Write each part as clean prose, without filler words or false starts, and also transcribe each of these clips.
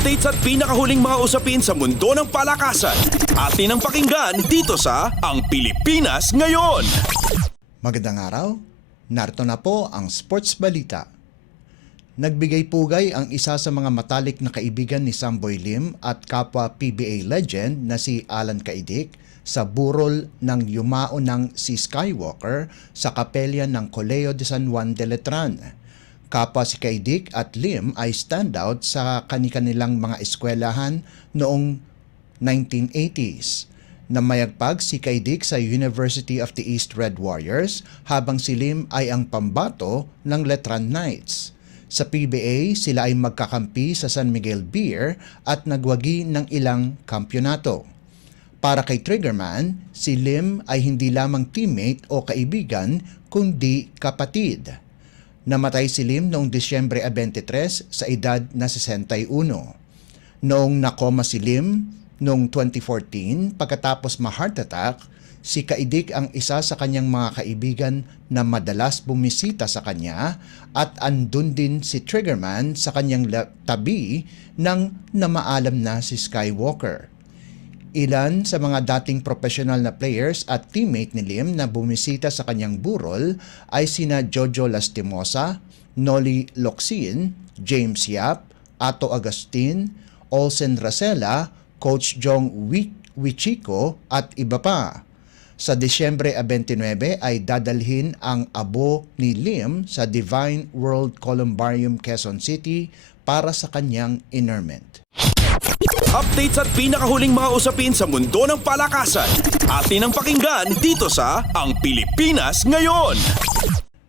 Updates at pinakahuling mga usapin sa mundo ng palakasan. Atin ang pakinggan dito sa Ang Pilipinas Ngayon. Magandang araw, narito na po ang Sports Balita. Nagbigay-pugay ang isa sa mga matalik na kaibigan ni Samboy Lim at kapwa PBA legend na si Alan Caidic sa burol ng yumao ng si Skywalker sa kapelya ng Colegio de San Juan de Letran. Kapwa si Caidic at Lim ay standout sa kanilang mga eskwelahan noong 1980s. Namayagpag si Caidic sa University of the East Red Warriors habang si Lim ay ang pambato ng Letran Knights. Sa PBA, sila ay magkakampi sa San Miguel Beer at nagwagi ng ilang kampyonato. Para kay Triggerman, si Lim ay hindi lamang teammate o kaibigan kundi kapatid. Namatay si Lim noong Disyembre 23 sa edad na 61. Noong nakoma si Lim noong 2014 pagkatapos ma-heart attack, si Caidic ang isa sa kanyang mga kaibigan na madalas bumisita sa kanya at andun din si Triggerman sa kanyang tabi nang namaalam na si Skywalker. Ilan sa mga dating professional na players at teammate ni Lim na bumisita sa kanyang burol ay sina Jojo Lastimosa, Noli Locsin, James Yap, Ato Agustin, Olsen Racela, Coach Jong Wichiko at iba pa. Sa Disyembre 29 ay dadalhin ang abo ni Lim sa Divine World Columbarium Quezon City para sa kanyang interment. Updates at pinakahuling mga usapin sa mundo ng palakasan. Atin ang pakinggan dito sa Ang Pilipinas Ngayon.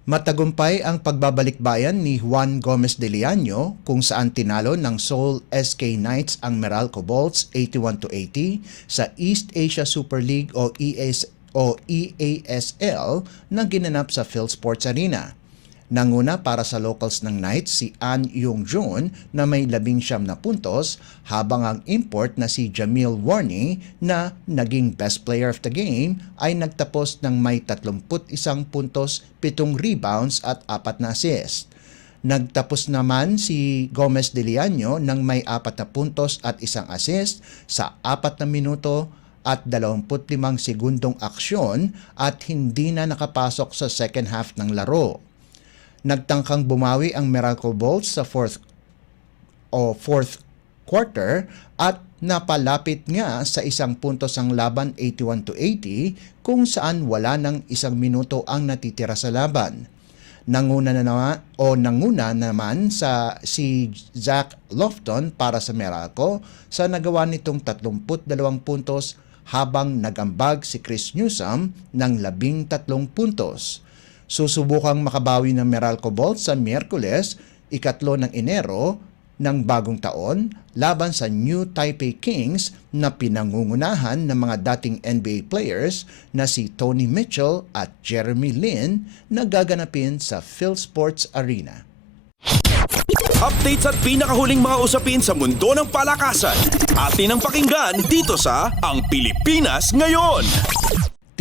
Matagumpay ang pagbabalik-bayan ni Juan Gomez de Leaño kung saan tinalo ng Seoul SK Knights ang Meralco Bolts 81-80 sa East Asia Super League o EASL na ginanap sa PhilSports Arena. Nanguna para sa locals ng Knights si An Yong-jun na may 19 na puntos habang ang import na si Jamil Warney na naging best player of the game ay nagtapos ng may 31 puntos, 7 rebounds at 4 na assist. Nagtapos naman si Gomez de Leaño ng may 4 na puntos at 1 assist sa 4 na minuto at 25 segundong aksyon at hindi na nakapasok sa second half ng laro. Nagtangkang bumawi ang Meralco Bolts sa fourth quarter at napalapit nga sa 1 puntos ang laban 81-80 kung saan wala ng 1 minuto ang natitira sa laban. Nanguna naman sa si Zach Lofton para sa Meralco sa nagawa nitong 32 puntos habang nagambag si Chris Newsom ng 13 puntos. Susubukang makabawi ng Meralco Bolts sa Miyerkules, 3 ng Enero ng bagong taon laban sa New Taipei Kings na pinangungunahan ng mga dating NBA players na si Tony Mitchell at Jeremy Lin na gaganapin sa PhilSports Arena. Updates at pinakahuling mga usapin sa mundo ng palakasan. Atin ang pakinggan dito sa Ang Pilipinas Ngayon.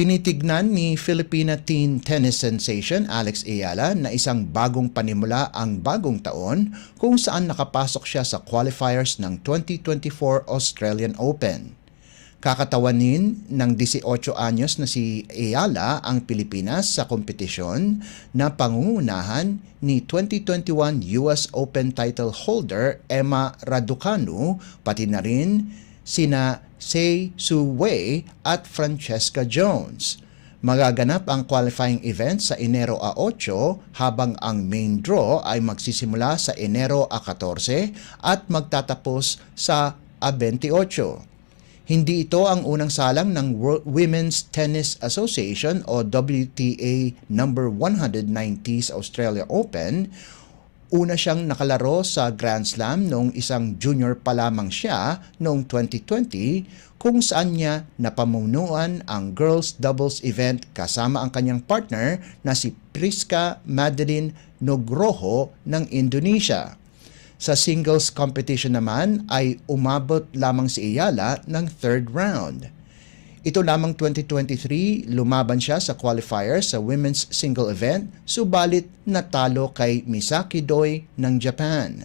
Tinitignan ni Filipina teen tennis sensation Alex Ayala na isang bagong panimula ang bagong taon kung saan nakapasok siya sa qualifiers ng 2024 Australian Open. Kakatawanin ng 18 anyos na si Ayala ang Pilipinas sa kompetisyon na pangungunahan ni 2021 US Open title holder Emma Raducanu pati na rin sina Sei Su Wei at Francesca Jones. Magaganap ang qualifying event sa Enero 8 habang ang main draw ay magsisimula sa Enero 14 at magtatapos sa 28. Hindi ito ang unang salang ng Women's Tennis Association o WTA number 190 sa Australia Open. Una siyang nakalaro sa Grand Slam noong isang junior pa lamang siya noong 2020 kung saan niya napamunuan ang girls doubles event kasama ang kanyang partner na si Priska Madeline Nugroho ng Indonesia. Sa singles competition naman ay umabot lamang si Ayala ng third round. Ito lamang 2023, lumaban siya sa qualifier sa women's single event, subalit natalo kay Misaki Doi ng Japan.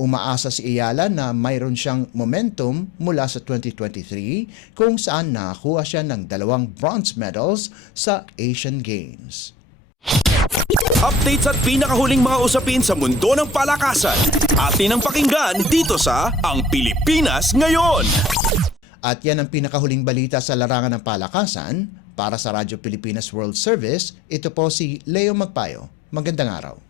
Umaasa si Ayala na mayroon siyang momentum mula sa 2023 kung saan nakakuha siya ng 2 bronze medals sa Asian Games. Updates at pinakahuling mga usapin sa mundo ng palakasan. Atin ang pakinggan dito sa Ang Pilipinas Ngayon. At yan ang pinakahuling balita sa larangan ng palakasan. Para sa Radyo Pilipinas World Service, ito po si Leo Magpayo. Magandang araw.